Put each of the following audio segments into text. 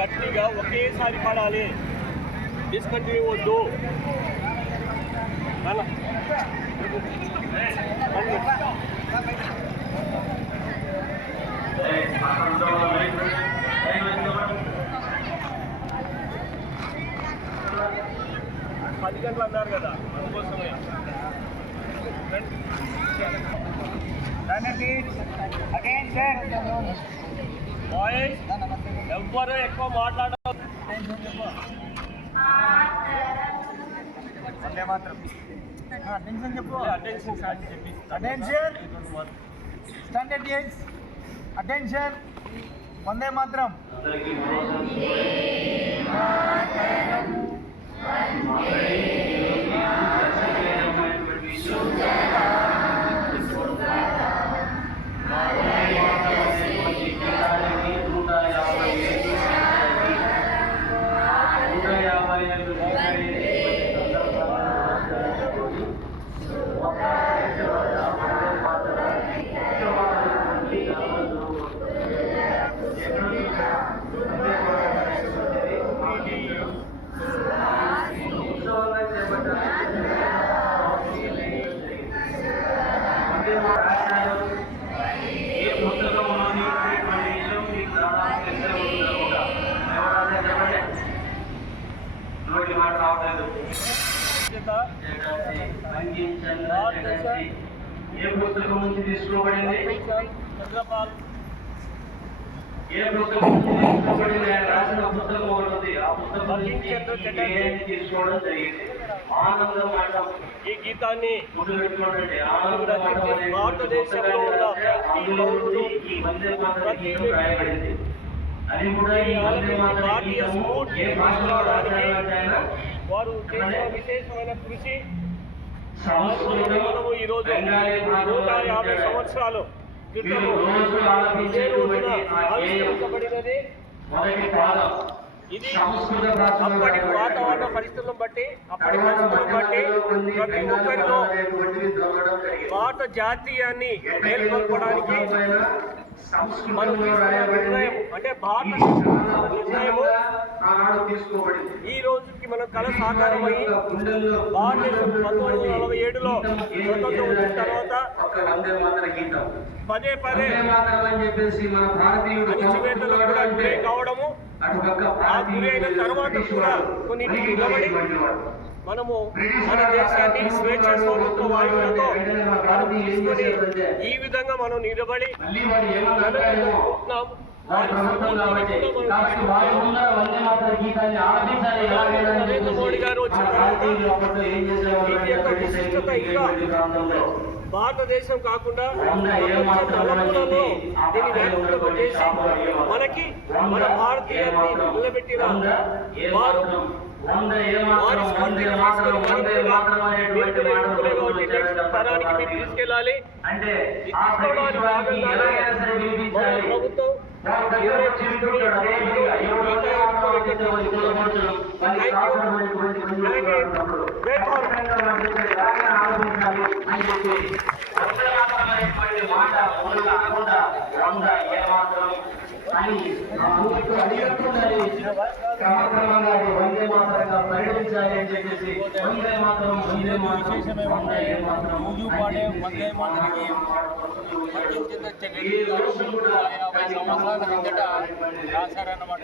గట్టిగా ఒకేసారి పడాలి, డిస్కంటిన్యూ వద్దు. పది గంటలు అన్నారు కదా, అందుకోసమే. ఎవ్వరూ ఎక్కువ మాట్లాడదు. అటెన్షన్ చెప్పు. అటెన్షన్. వందే మాత్రం. ఏ పుస్తకం నుంచి తీసుకోబడింది? ఏ పుస్తకం నుంచి తీసుకోబడింది? రాసిన పుస్తకం ఒకటి ఉంది. ఆ పుస్తకం నుంచి తీసుకోవడం జరిగింది. ఆనందం అంటాం. ఈ గీతాన్ని గుర్తుపెట్టుకోండి. ఆనందం భారతదేశంలో ఉన్న ఈ వందే మాతరం గీతం రాయబడింది. అది కూడా ఈ వందే మాతరం గీతము ఏ భాషలో రాయబడిన వారు చేసిన విశేషమైన కృషి సంస్కృతం ఈ రోజు 150 సంవత్సరాలు క్రితము ఆవిష్కరించబడినది. ఇది అప్పటి వాతావరణ పరిస్థితులను బట్టి, అప్పటి పరిస్థితులను బట్టి ప్రతి ఒక్కరిలో భారత జాతీయాన్ని మేల్కొల్పడానికి మనం నిర్ణయం, అంటే భారత నిర్ణయము ఈ రోజుకి మన కళ సాకారమయ్యి భారతదేశం 1947లో స్వతంత్రం వచ్చిన తర్వాత పదే పదే అణచివేతలకు కూడా గురి కావడము, ఆ గురి అయిన తర్వాత కూడా కొన్నింటికి నిలబడి మనము మన దేశాన్ని స్వేచ్ఛ స్వాతంత్ర వాయువులతో మనం తీసుకొని ఈ విధంగా మనం నిలబడి నరేంద్ర మోడీ గారు వచ్చిన తర్వాత దీని యొక్క విశిష్టత ఇంకా భారతదేశం కాకుండా నలుమూలలో దీన్ని వ్యాప్తం చేసి మనకి మన భారతీయాన్ని నిలబెట్టిన వారు వారి స్ఫూర్తిని తరానికి మీరు తీసుకెళ్ళాలి. తీసుకోవడానికి భాగంగానే మన ప్రభుత్వం వందే మాతరంగా పరిగణించాలి అని చెప్పేసి వందే మాతరం వందే మాతరం పాడే వందే మాతరికి సంవత్సరాల కిందట రాశారన్నమాట.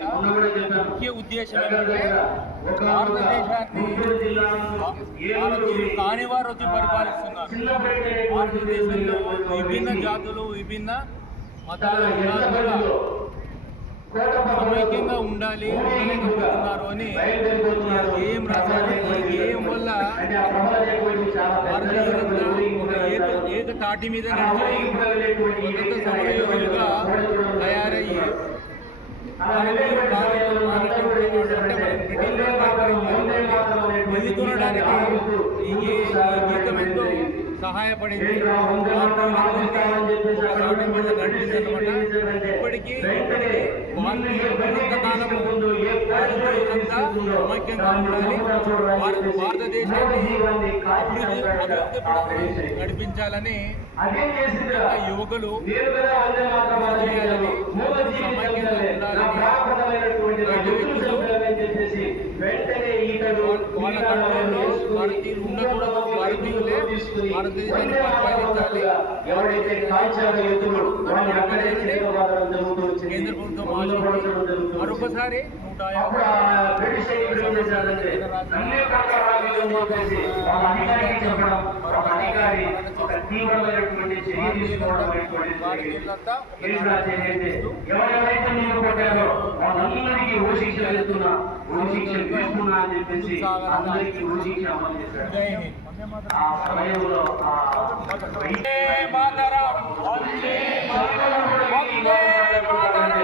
ముఖ్య ఉద్దేశం ఏమంటే భారతదేశాన్ని భారతీయులు కాని వారు వచ్చి పరిపాలిస్తున్నారు. భారతదేశంలో విభిన్న జాతులు, విభిన్న మతాలు సమైక్యంగా ఉండాలి, ఉండలేకపోతున్నారు అని గేయం రాశారు. ఈ గేయం వల్ల భారతీయులంతా ఒక ఏక తాటి మీద నడిచి స్వతంత్ర సమరయోధులుగా తయారయ్యి ఎదుర్కొనడానికి ఈ గీతం ఎంతో సహాయపడింది. ఇప్పటికీ భారతీయులంతా సమైక్యంగా ఉండాలి, భారతదేశాన్ని అభివృద్ధి నడిపించాలని యువకులు చేయాలని, సమైక్యంగా ఉండాలని భారతీయులు ఉండకూడదు, భారతీయులే భారతదేశాన్ని పరిపాలించాలి. ఎవరైతే కాల్చారో ఎత్తులు వాడిని అక్కడే చేయకపోవడం జరుగుతూ వచ్చింది. కేంద్ర ప్రభుత్వం ఆలోచించి మరొకసారి 150 అప్పుడు బ్రిటిష్ సైనికులు ఏం చేశారంటే నన్నే కాపాడాలి అని చెప్పేసి వాళ్ళ అధికారికి చెప్పడం, ఒక అధికారి ఒక తీవ్రమైనటువంటి చర్య తీసుకోవడం ఎవరెవరైతే నేను కొట్టారో వాళ్ళందరికీ ఓశిక్ష వెళ్తున్నా, ఓశిక్ష తీసుకున్నా అని చెప్పేసి అందరికీ ఓశిక్ష అమలు చేశారు. ఆ సమయంలో వందే మాతరం, వందే మాతరం, వందే మాతరం.